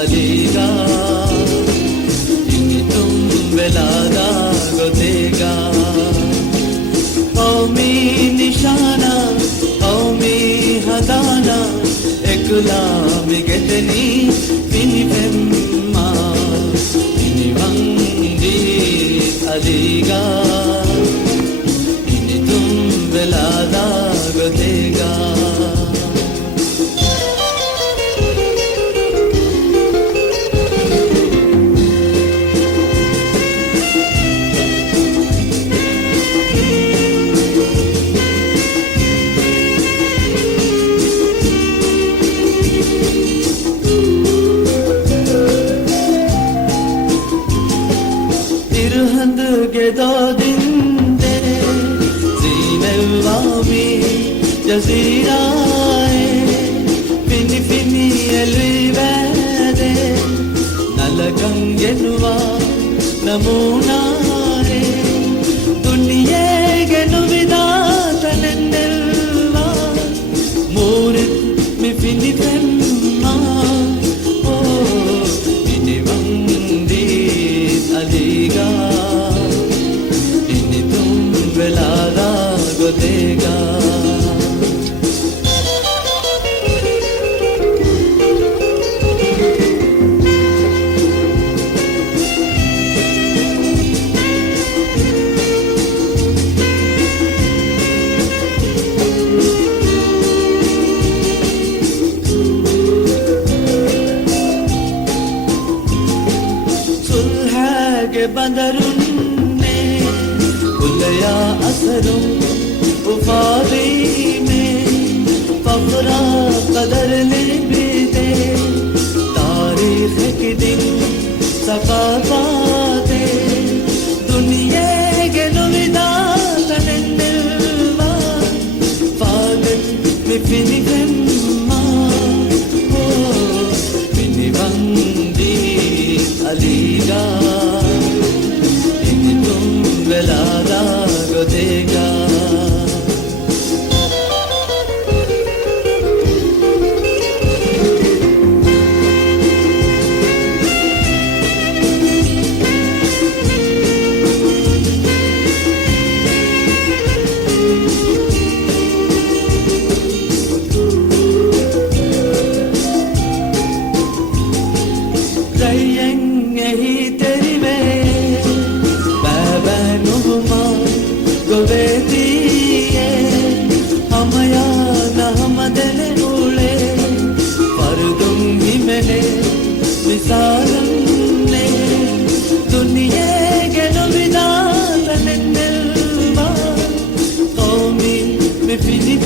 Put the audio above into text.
अलीगा तुम वेलादा गोतेगा कौमी निशाना कौमी हदाना एकला मिगतनी पिनी पेम्मा पिनी वंदी अलीगा तुम वेलादा गोतेगा irhand gedadinde zinewami jazirae pini pini elivade nalagangenwa namunare duniye genu vidatanenelwa murid mi pini penma o pini vandi अलीगा इन तुम वेलादा गोतेगा के बंदरुन्ने कुलया असरुं उफावी में फकरा कदर ले बीते तारीख के दिन सकाफाते दुनिया के नुविदा तनन्नवा फागत में फिनी गम्मा हो फिनी बंदी अलीगा वेलादा गोतेगा रहेंगे ही तेरी में गोवेतिये हमया न हमदने उले पर दूंगी मैंने मिसालने दुनिया के नुविदा तनन्नवा कौमी में फिनी